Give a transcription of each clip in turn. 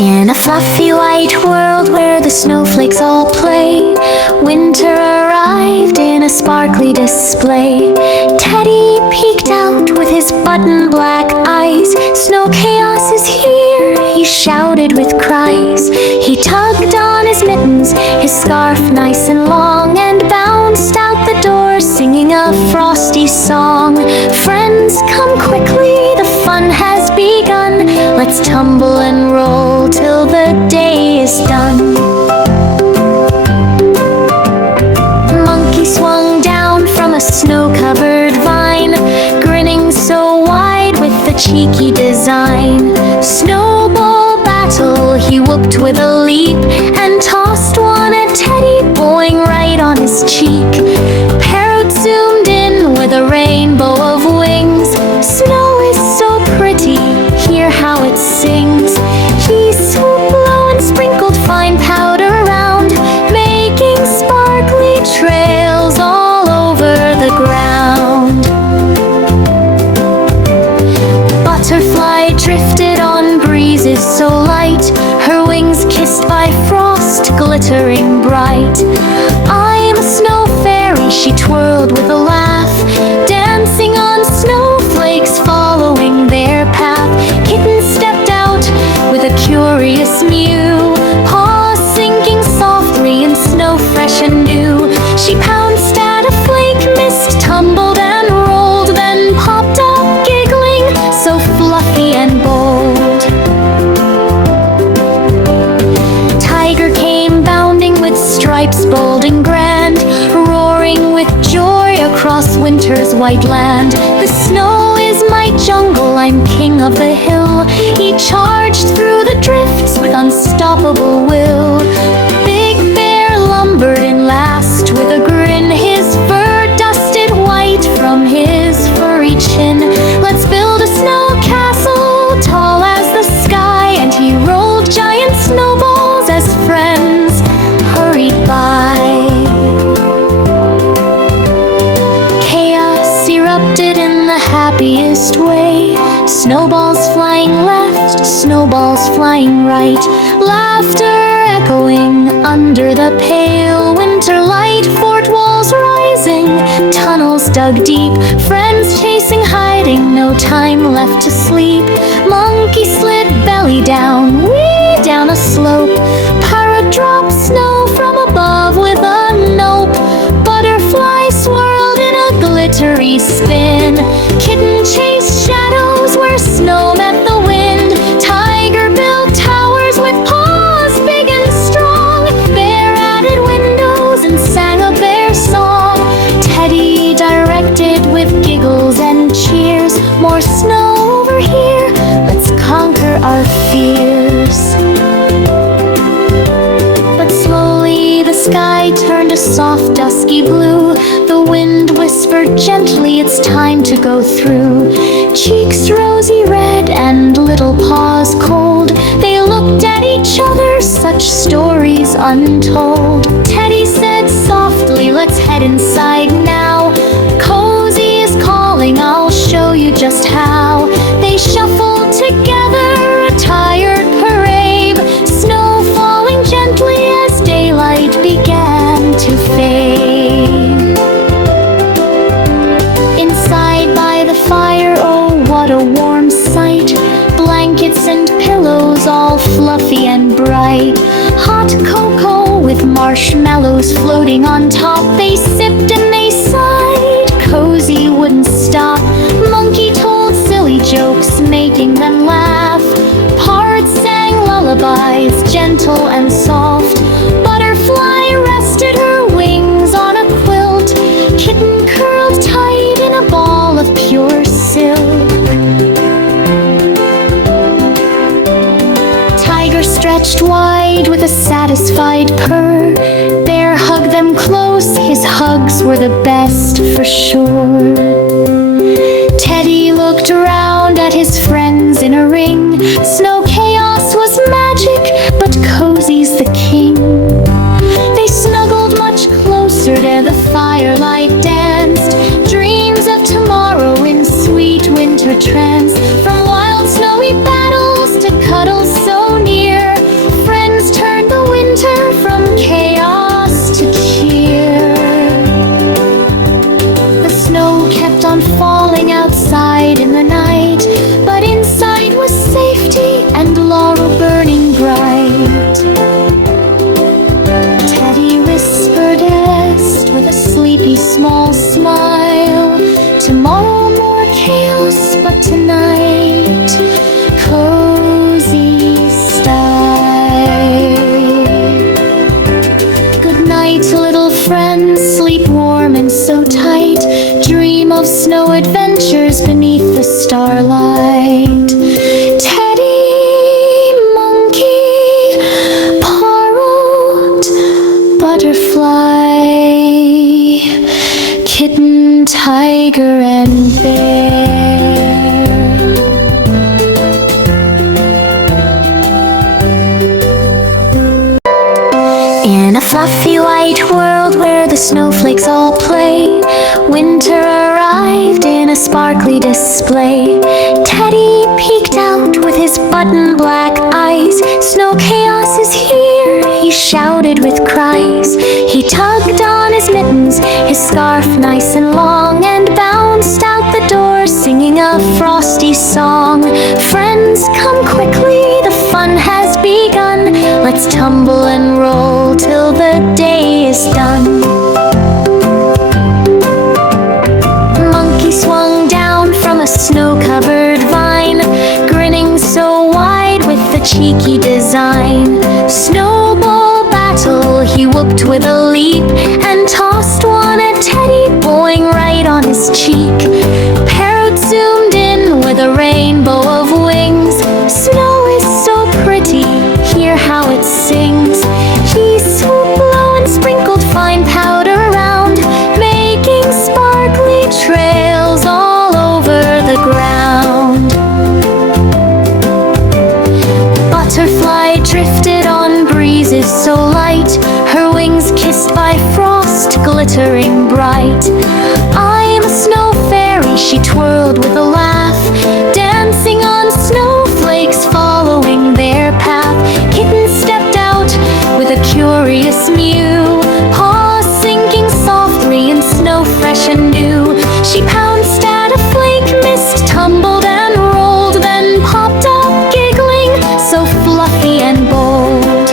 In a fluffy white world where the snowflakes all play, winter arrived in a sparkly display. Teddy peeked out with his button black eyes. Snow chaos is here, he shouted with cries. He tugged on his mittens, his scarf nice and long, and bounced out the door singing a frosty song. Friends, come quickly, the fun has begun. Let's tumble and roll till the day is done. Monkey swung down from a snow-covered vine, grinning so wide with the cheeky design. Snowball battle, he whooped with a leap, and tossed one at Teddy, blowing right on his cheek. Parrot zoomed in with a rainbow of wings. Snow is so pretty, hear how it sings. He swooped low and sprinkled fine powder around, making sparkly trails all over the ground. Butterfly drifted on breezes so light, her wings kissed by frost, glittering bright. I'm a snow fairy, she twirled with a laugh, dancing on snowflakes, following their path. Kitten stepped out with a curious mew, paws sinking softly in snow fresh and new. She pounced at a flake, mist, tumbled and rolled, then popped up giggling, so fluffy and bold. Tiger came bounding with stripes bold and grand, roaring with joy across winter's white land. The snow is my jungle, I'm king of the hill. He charged through the drifts with unstoppable will. Big Bear lumbered in last with a grin, his fur dusted white from his furry chin. Let's build a snow castle tall as the sky, and he rolled giant snowballs as friends hurried by. Chaos erupted in the happiest way. Snowballs flying left, snowballs flying right, laughter echoing under the pale winter light. Fort walls rising, tunnels dug deep, friends chasing, hiding, no time left to sleep. Monkey slid belly down, way down a slope. Parrot dropped snow from above with a nope. Butterfly swirled in a glittery spin. Kitten chased shadows where snow met the wind. Tiger built towers with paws big and strong. Bear added windows and sang a bear song. Teddy directed with giggles and cheers. More snow over here, let's conquer our fears. But slowly the sky turned a soft dusky blue. The wind whispered gently, it's time to go through. Cheeks rosy red and little paws cold, they looked at each other, such stories untold. Teddy said softly, let's head inside now. Cozy is calling, I'll show you just how. They shuffled together, a tired parade, snow falling gently as daylight began to fade. Inside by the fire, oh what a warm sight. Blankets and pillows all fluffy and bright. Hot cocoa with marshmallows floating on top. They sipped and they sighed, Cozy wouldn't stop. Monkey told silly jokes, making them laugh. Parrot sang lullabies, gentle and soft. Butterfly rested her wings on a quilt. Kitten curled tight in a ball of pure silk. Tiger stretched wide with a satisfied purr. Bear hugged them close, his hugs were the best for sure. Teddy looked around at his friends in a ring. Snow chaos was magic, but Cozy's the king. They snuggled much closer, there the firelight danced. Dreams of tomorrow in sweet winter trance. From wild snowy battles to cuddles so near, and laurel burning bright. Teddy whispered rest with a sleepy small smile. Tomorrow more chaos, but tonight cozy style. Good night, little friends, sleep warm and so tight. Dream of snow adventures beneath the starlight. Teddy, monkey, parrot, butterfly, kitten, tiger, and bear. In a fluffy white world where the snowflakes all play, winter arrived in a sparkly display. Teddy peeked out with his button black eyes. Snow chaos is here, he shouted with cries. He tugged on his mittens, his scarf nice and long, and bounced out the door singing a frosty song. Friends, come quickly, the fun has begun. Let's tumble and roll till the day is done. Monkey swung down from a snow-covered vine, grinning so wide with the cheeky design. Snowball battle, he whooped with a leap, and tossed one at Teddy, blowing right on his cheek. Parrot zoomed in with a rainbow of wings. Snow is so pretty, hear how it sings. He swooped low and sprinkled fine powder round, making sparkly trails all over the ground. Butterfly drifted on breezes so light, her wings kissed by frost, glittering bright. I'm a snow fairy, she twirled with a laugh, dancing on snowflakes, following their path. Kitten stepped out with a curious mew, paws sinking softly in snow fresh and new. She pounced at a flake, mist tumbled and rolled, then popped up giggling, so fluffy and bold.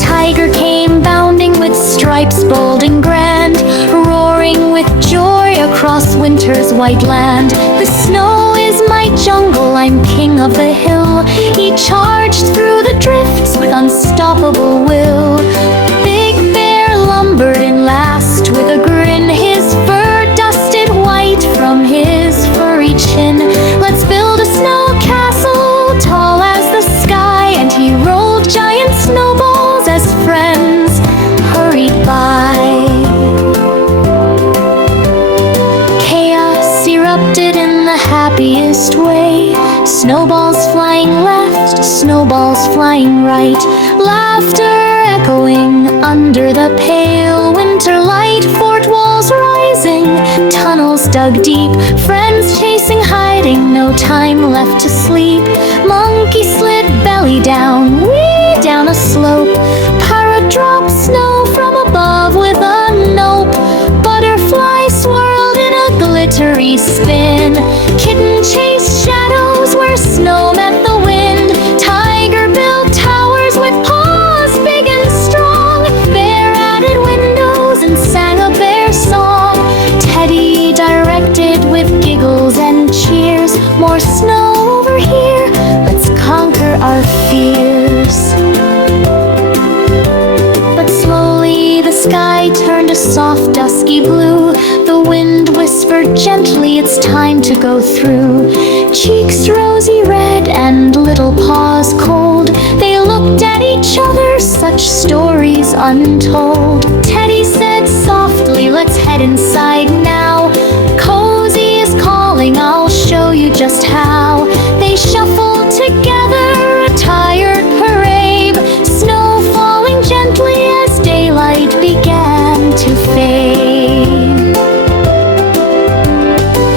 Tiger came bounding with stripes bold and grand, roaring with joy across winter's white land. The snow is my jungle, I'm king of the hill. He charged through the drifts with unstoppable will. Big Bear lumbered in last with a grin, his fur dusted white from his furry chin. Let's build a snow castle tall as the sky, and he rolled giant snowballs as friends hurried by. Chaos erupted in the happiest way. Snowballs flying left, snowballs flying right, laughter echoing under the pale winter light. Fort walls rising, tunnels dug deep, friends chasing, hiding, no time left to sleep. Monkey slid belly down, way down a slope. Parrot dropped snow from above with a nope. Butterfly swirled in a glittery spin. Kitten chased shadows where snow met the wind. Tiger built towers with paws big and strong. Bear added windows and sang a bear song. Teddy directed with giggles and cheers. More snow over here, let's conquer our fears. But slowly the sky turned a soft dusky blue. The wind whispered gently, it's time to go through. Cheeks rosy red and little paws cold, they looked at each other, such stories untold. Teddy said softly, let's head inside now. Cozy is calling, I'll show you just how. They shuffled together, a tired parade, snow falling gently as daylight began to fade.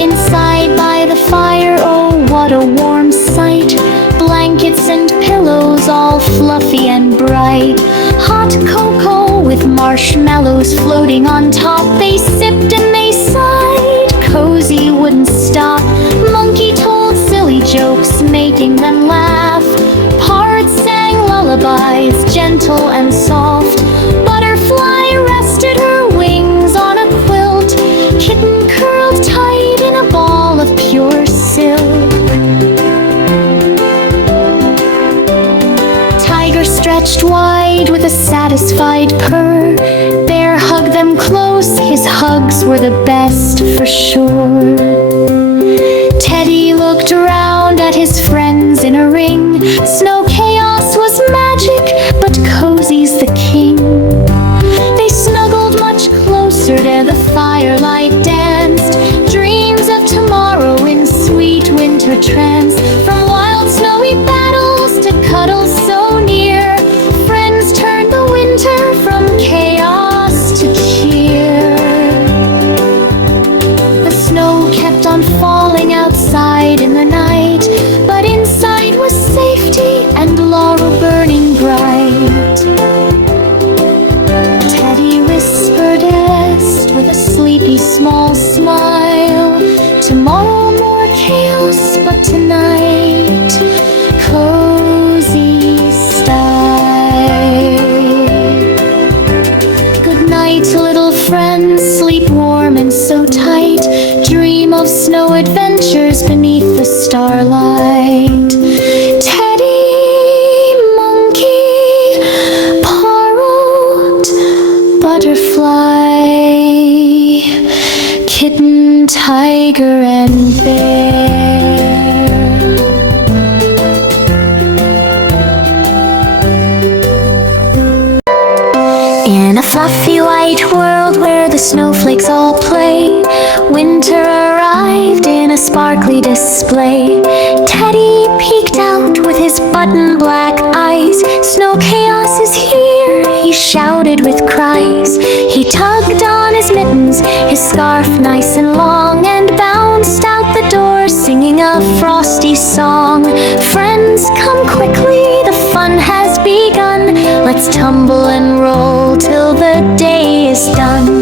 Inside by the fire, oh what a warm sight. Blankets and pillows all fluffy and bright. Hot cocoa with marshmallows floating on top. They sipped and they sighed, Cozy wouldn't stop. Monkey told silly gentle and soft. Butterfly rested her wings on a quilt. Kitten curled tight in a ball of pure silk. Tiger stretched wide with a satisfied purr. Bear hugged them close, his hugs were the best for sure. Teddy looked around at his friends in a ring. Snow chaos was magic, but cozy's the king. They snuggled much closer there the firelight danced. Dreams of tomorrow in sweet winter trance. From wild snowy battles to cuddles so near, friends turned the winter from chaos to cheer. The snow kept on falling outside in the night, but inside was safety and laurel burning bright. Teddy whispered rest with a sleepy small smile. Tomorrow more chaos, but tonight cozy style. Good night, little friends, sleep warm and so tight. Dream of snow adventures beneath the starlight. Teddy, monkey, parrot, butterfly, kitten, tiger, and bear. In a fluffy white world where the snowflakes all play, winter arrived in a sparkly display. Teddy peeked out with his button black eyes. Snow chaos is here, he shouted with cries. He tugged on his mittens, his scarf nice and long, and bounced out the door singing a frosty song. Friends, come quickly, the fun has begun. Let's tumble and roll till the day is done.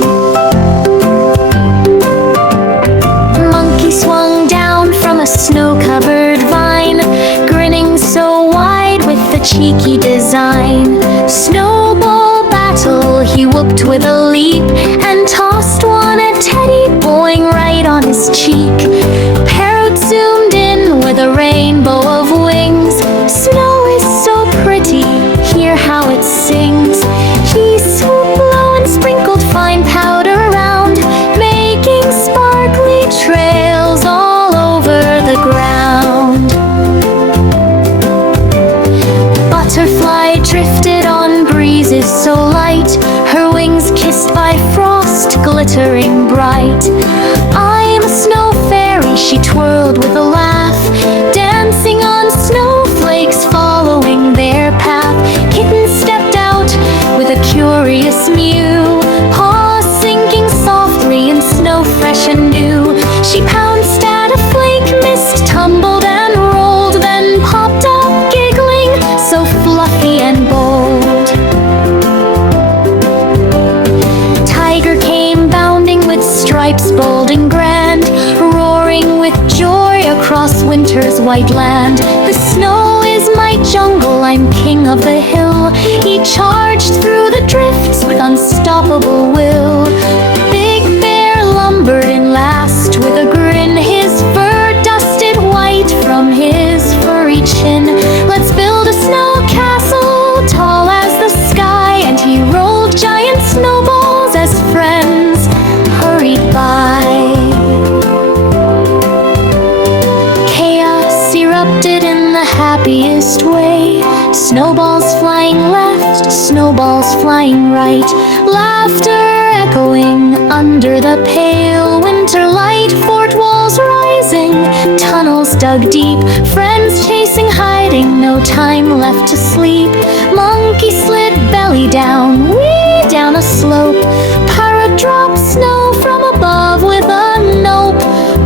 Monkey swung down from a snow-covered vine, grinning so wide with the cheeky design. Snowball battle, he whooped with a leap, and tossed one at Teddy, boing right on his cheek. Parrot zoomed in with a rainbow of wings. Snow is so pretty, hear how it sings. He swooped low and sprinkled fine powder around, making sparkly trails all over the ground. Butterfly drifted on breezes so light, her wings kissed by frost, glittering bright. I'm a snow fairy, she twirled with a laugh, dancing on snowflakes, following their path. Kitten stepped out with a curious mew, paws sinking softly in snow fresh and new. She pounced at a flake, mist tumbled and rolled, then popped up giggling, so fluffy and bold. Tiger came bounding with stripes bold and grand, roaring with joy across winter's white land. The snow is my jungle, I'm king of the hill. He charged through the drifts with unstoppable will. Big Bear lumbered in last with a grin, his fur dusted white from his furry chin. Let's build a snow castle tall as the sky, and he rolled giant snowballs as friends hurried by. Chaos erupted in the happiest way. Snowballs flying left, snowballs flying right, laughter echoing under the pale winter light. Fort walls rising, tunnels dug deep, friends chasing, hiding, no time left to sleep. Monkey slid belly down, way down a slope. Parrot dropped snow from above with a nope.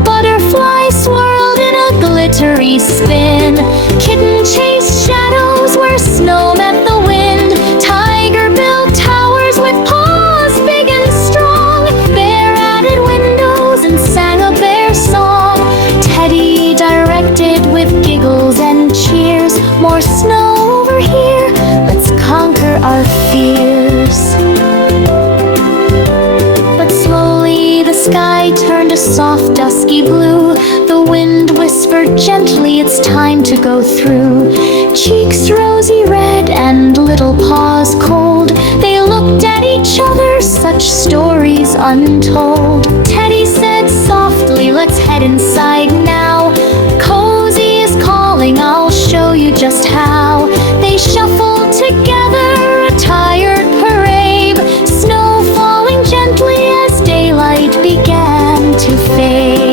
Butterfly swirled in a glittery spin. Kitten chased shadows where snow met the wind. Tiger built towers with paws big and strong. Bear added windows and sang a bear song. Teddy directed with giggles and cheers. More snow over here, let's conquer our time to go through. Cheeks rosy red and little paws cold, they looked at each other, such stories untold. Teddy said softly, let's head inside now. Cozy is calling, I'll show you just how. They shuffled together, a tired parade, snow falling gently as daylight began to fade.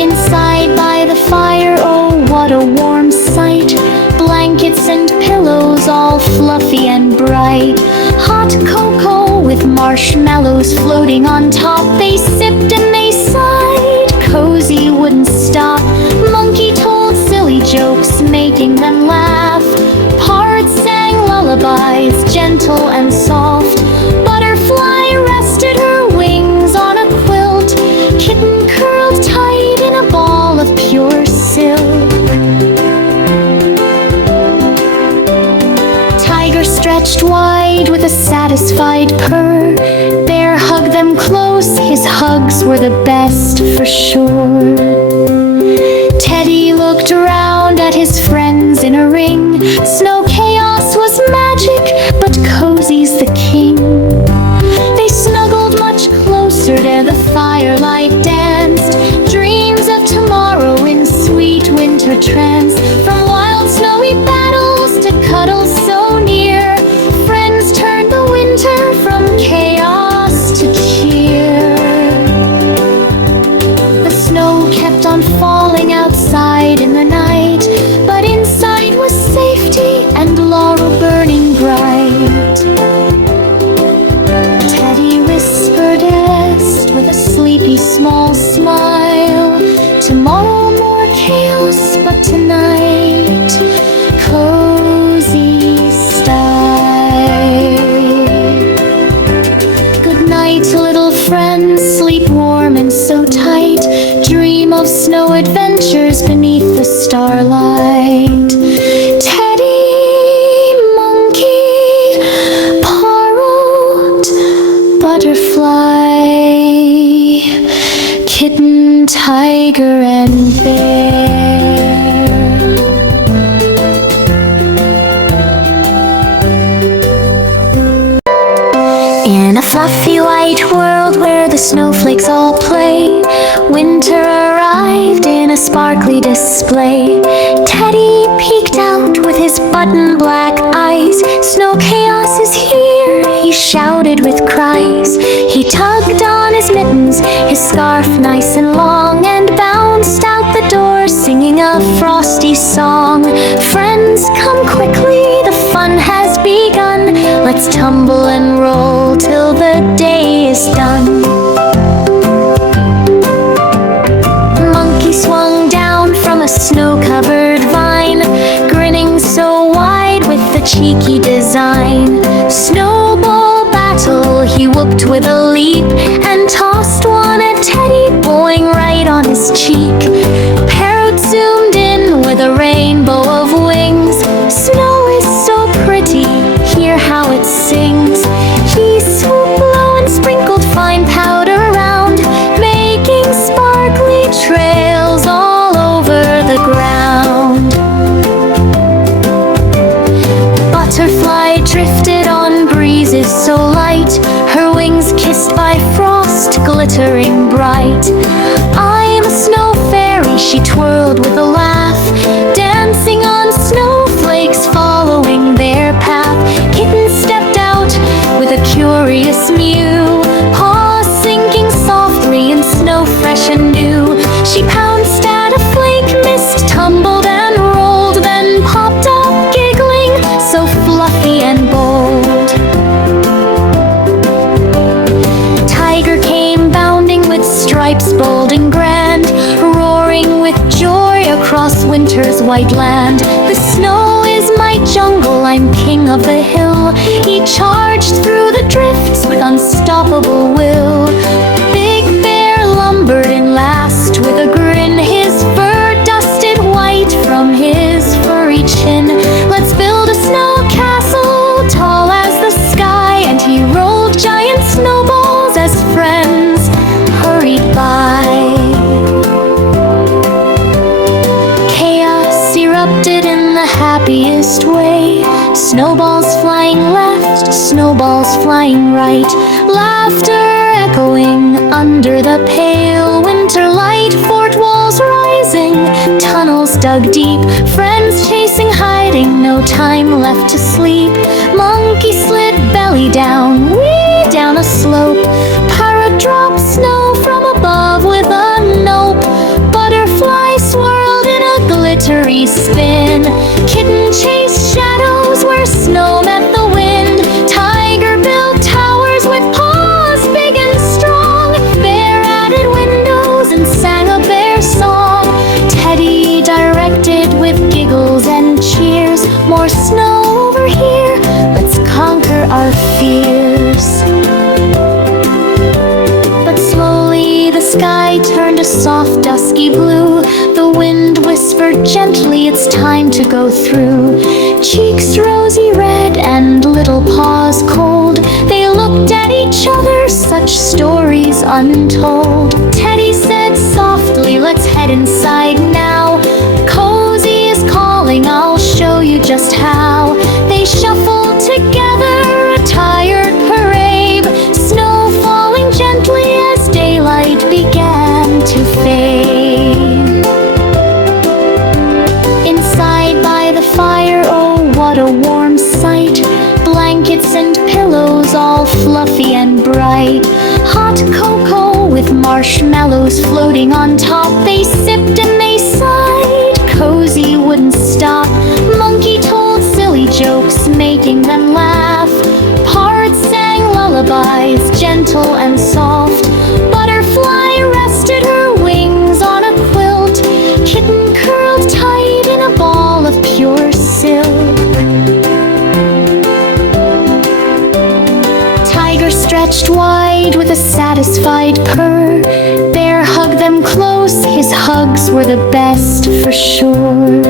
Inside by the fire, oh what a warm sight. Blankets and pillows all fluffy and bright. Hot cocoa with marshmallows floating on top. They sipped and they sighed, Cozy wouldn't stop. Monkey told silly jokes, making them laugh. Parrot sang lullabies, gentle and soft. Butterfly rested her wings on a quilt. Kitten curled tight in a ball of pure silk. Tiger stretched wide with a satisfied purr. Bear hugged them close, his hugs were the best for sure. Teddy looked around at his friends in a ring. Snow chaos was magic, but Cozy's the king. They snuggled much closer there, the firelight danced. Dreams of tomorrow in sweet winter trance. From wild snowy battles to cuddles so near, friends turned the winter from chaos to cheer. The snow kept on falling outside in the night, but inside was safety and laurel burning bright. Teddy whispered rest with a sleepy small smile. Tomorrow more chaos, but tonight cozy style. Good night, little friends, sleep warm and so tight. Dream of snow adventures beneath the starlight. Teddy, monkey, parrot, butterfly, kitten, tiger, and bear. In a fluffy white world where the snowflakes all play, winter arrived in a sparkly display. Teddy peeked out with his button black eyes. Snow chaos is here, he shouted with cries. He tugged on his mittens, his scarf nice and long, and bounced out the door singing a frosty song. Friends, come quickly, the fun has begun. Let's tumble and roll till the day is done. Monkey swung down from a snow-covered vine, grinning so wide with the cheeky design. Snowball battle, he whooped with a leap, and tossed one at Teddy, blowing right on his cheek. Parrot zoomed in with a rainbow of wings. Snow is so pretty, hear how it sings. He swooped low and sprinkled fine powder around, making sparkly trails all over the ground. Butterfly drifted on breezes so light, her wings kissed by frost, glittering bright. I'm a snow fairy, she twirled with a laugh, dancing on snowflakes, following their path. Kitten stepped out with a curious mew, paws sinking softly in snow fresh and new. She pounced at a flake, mist, tumbled and rolled, then popped up giggling, so fluffy and bold. Tiger came bounding with stripes bold and grand, roaring with joy across winter's white land. The snow is my jungle, I'm king of the hill. He charged through the drifts with unstoppable will. Big Bear lumbered in last with a grin, his fur dusted white from his furry chin. Let's build a snow castle tall as the sky, and he rolled giant snowballs as friends hurried by. happiest way. Snowballs flying left, snowballs flying right, laughter echoing under the pale winter light. Fort walls rising, tunnels dug deep, friends chasing, hiding, no time left to sleep. Monkey slid belly down, way down a slope. Parrot dropped snow from above with a nope. Butterfly swirled in a glittery spin. Kitten chased shadows where snow met the wind. Tiger built towers with paws big and strong. Bear added windows and sang a bear song. Teddy directed with giggles and cheers. More snow over here, let's conquer our fears. But slowly the sky turned a soft dusky blue. The wind whispered gently, it's time to go through. Cheeks rosy red and little paws cold, they looked at each other, such stories untold. Teddy said softly, let's head inside now. Cozy is calling, I'll show you just how. They shuffled together, a tired parade, snow falling gently as daylight began to fade. Inside by the fire, oh what a warm sight. Blankets and pillows all fluffy and bright. Hot cocoa with marshmallows floating on top. They sipped and they sighed, Cozy wouldn't stop. Monkey told silly jokes, making them laugh. Parrot sang lullabies, gentle and soft. Butterfly rested her wings on a quilt. Kitten curled tight in a ball of pure silk. Tiger stretched wide with a satisfied purr. Bear hugged them close, his hugs were the best for sure.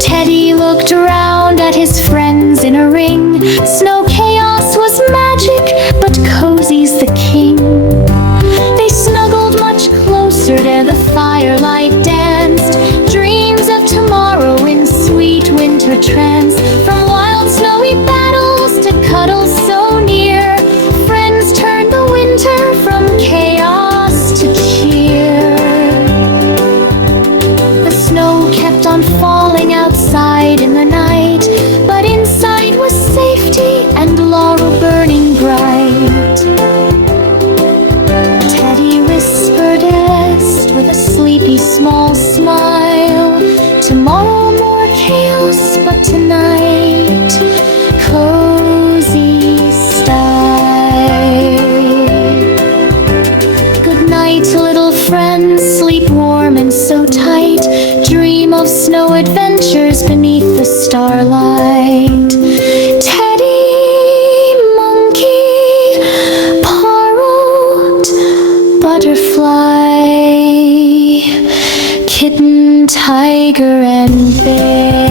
Teddy looked around at his friends in a ring. Snow chaos was magic, but Cozy's the king. They snuggled much closer there, the firelight danced. Dreams of tomorrow in sweet winter trance. From wild snowy battles to cuddles so near, friends turned the winter from chaos to cheer. The snow kept on falling outside in the night, but inside was safety and laurel burning bright. Teddy whispered rest with a sleepy small smile. Tomorrow more chaos, but tonight cozy style. Good night, little friends, sleep warm and so tight. Dream of snow adventures beneath the starlight. Teddy, monkey, parrot, butterfly, kitten, tiger, and bear.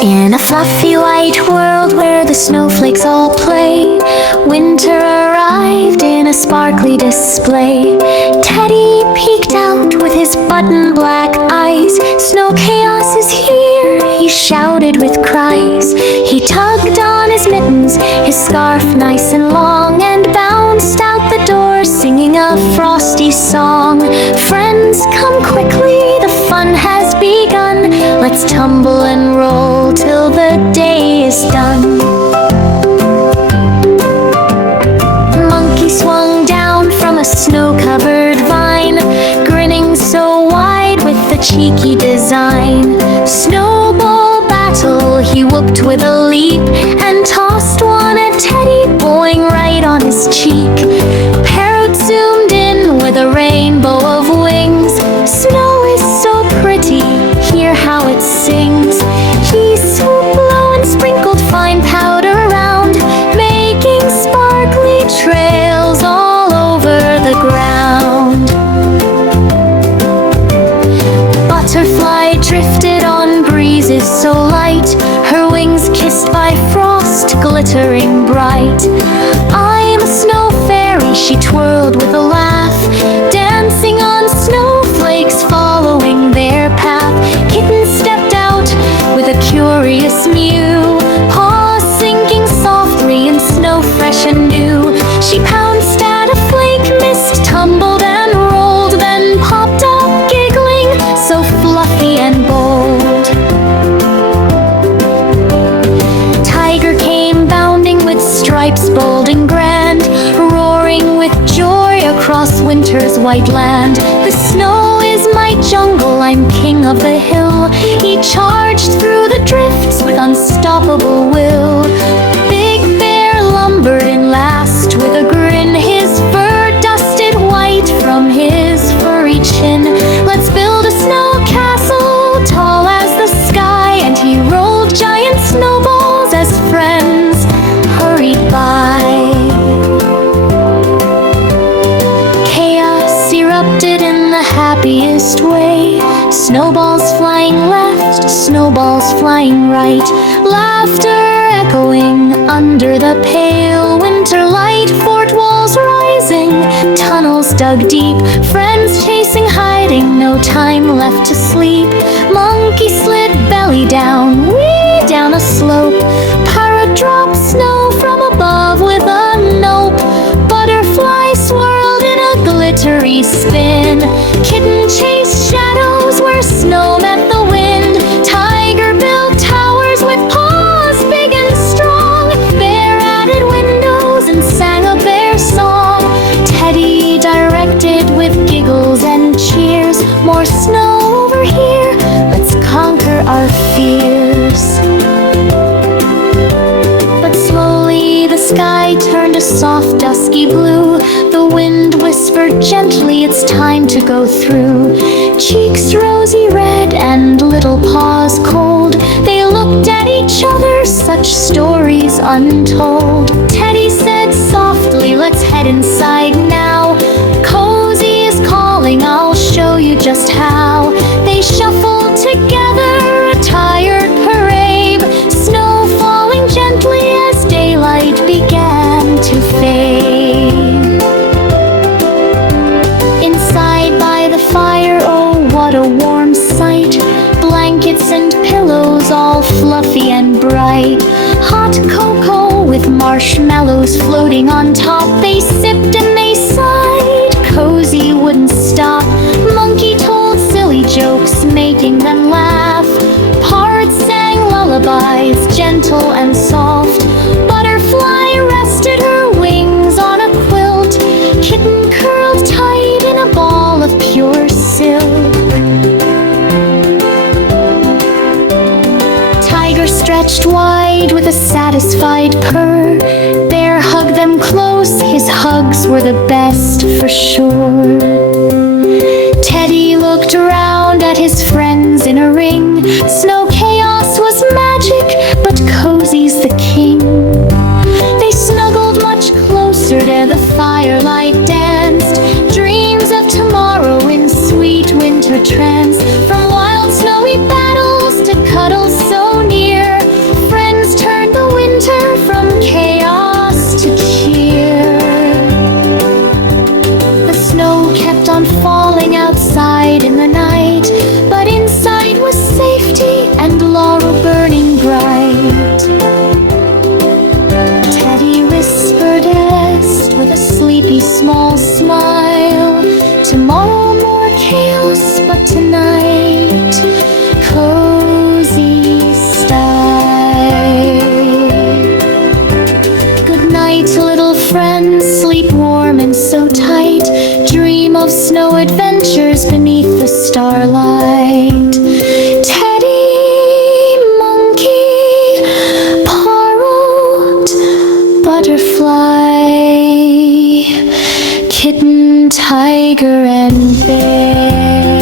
In a fluffy white world where the snowflakes all play, winter arrived in a sparkly display. Teddy peeked out with his button black eyes. Snow chaos is here, he shouted with cries. He tugged on his mittens, his scarf nice and long, and bounced out the door singing a frosty song. Friends, come quickly, the fun has begun. Let's tumble and roll till the day is done. Monkey swung down from a snow-covered vine, grinning so wide with the cheeky design. Snowball battle, he whooped with a leap, and tossed one at Teddy, bowling right on his cheek. Parrot zoomed in with a rainbow of wings. Snow is so pretty, hear how it sings. He swooped low and sprinkled fine powder around, making sparkly trails all over the ground. Butterfly drifted on breezes so light, her wings kissed by frost. fresh and new. She pounced at a flake, mist, tumbled and rolled, then popped up giggling, so fluffy and bold. Tiger came bounding with stripes bold and grand, roaring with joy across winter's white land. The snow is my jungle, I'm king of the hill. He charged through the drifts with unstoppable will. Big Bear lumbered in last with a grin, his fur dusted white from his furry chin. Let's build a snow castle tall as the sky, and he rolled giant snowballs as friends hurried by. Chaos erupted in the happiest way. Snowballs flying left, snowballs flying right, laughter echoing under the pale winter light. Fort walls rising, tunnels dug deep, friends chasing, hiding, no time left to sleep. Monkey slid belly down, way down a slope. Parrot dropped snow from above with a nope. Butterfly swirled in a glittery spin. Kitten chased shadows where snow met the wind. Tiger built towers with paws big and strong. Bear added windows and sang a bear song. Teddy directed with giggles and cheers. More snow over here, let's conquer our fears. But slowly the sky turned a soft dusky blue. The wind whispered gently, it's time to go through. Cheeks rosy red and little paws cold, they looked at each other, such stories untold. Teddy said softly, let's head inside now. Cozy is calling, I'll show you just how. They shuffled together, a tired parade, snow falling gently as daylight began to fade. Inside by the fire, oh what a warm sight. Blankets and pillows all fluffy and bright. Hot cocoa with marshmallows floating on top. They sipped and they sighed, Cozy wouldn't stop. Monkey told silly jokes, making them laugh. Parrot sang lullabies, gentle and soft. Butterfly rested her wings on a quilt. Kitten curled tight in a ball of pure silk. Tiger stretched wide with a satisfied purr. Bear hugged them close, his hugs were the best for sure. Teddy looked around at his friends in a ring. Snow chaos was magic, but Cozy's the king. They snuggled much closer there, the firelight danced. Dreams of tomorrow in sweet winter trance. From wild snowy battles to cuddles so near, friends turned the winter from chaos to cheer. The snow kept on falling outside in the night, but inside was safety and laurel burning bright. Teddy whispered rest with a sleepy small smile. Tomorrow more chaos, but tonight cozy style. Good night, little friends, sleep warm and so tight. Dream of snow adventures beneath the starlight. Teddy, monkey, parrot, butterfly, kitten, tiger, and bear.